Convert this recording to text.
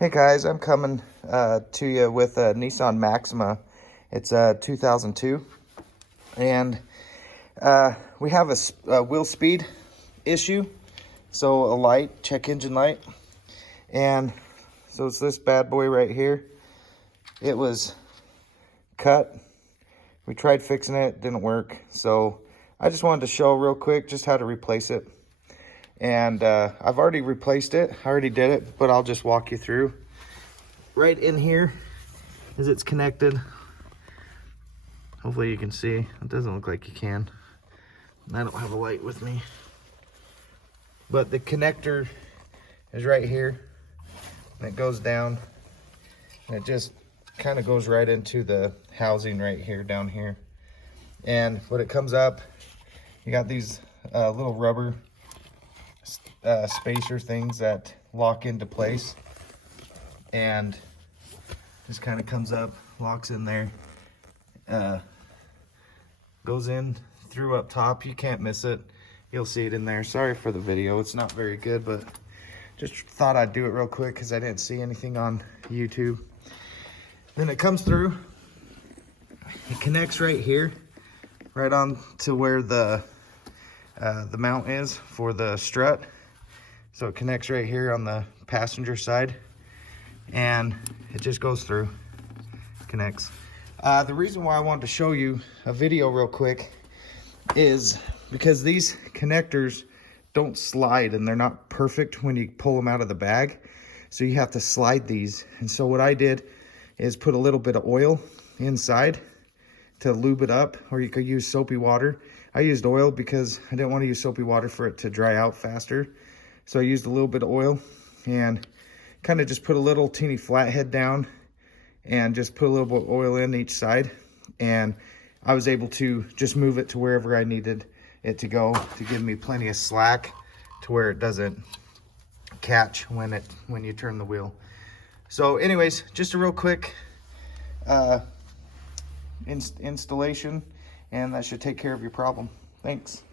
Hey guys, I'm coming to you with a Nissan Maxima. It's a 2002, and we have a wheel speed issue. So a light, check engine light, and so it's this bad boy right here. It was cut. We tried fixing it, didn't work. So I just wanted to show real quick just how to replace it. And I've already replaced it. I already did it, but I'll just walk you through. Right in here is it's connected. Hopefully you can see. It doesn't look like you can. I don't have a light with me. But the connector is right here. And it goes down. And it just kind of goes right into the housing right here, down here. And when it comes up, you got these little rubber spacer things that lock into place, and just kind of comes up, locks in there, goes in through up top. You can't miss it. You'll see it in there. Sorry for the video, it's not very good, but just thought I'd do it real quick because I didn't see anything on YouTube. Then it comes through, it connects right here, right on to where the mount is for the strut. So it connects right here on the passenger side, and it just goes through, connects. The reason why I wanted to show you a video real quick is because these connectors don't slide, and they're not perfect when you pull them out of the bag. So you have to slide these. And so what I did is put a little bit of oil inside to lube it up, or you could use soapy water. I used oil because I didn't want to use soapy water for it to dry out faster. So I used a little bit of oil and kind of just put a little teeny flathead down and just put a little bit of oil in each side. And I was able to just move it to wherever I needed it to go, to give me plenty of slack to where it doesn't catch when you turn the wheel. So anyways, just a real quick installation, and that should take care of your problem. Thanks.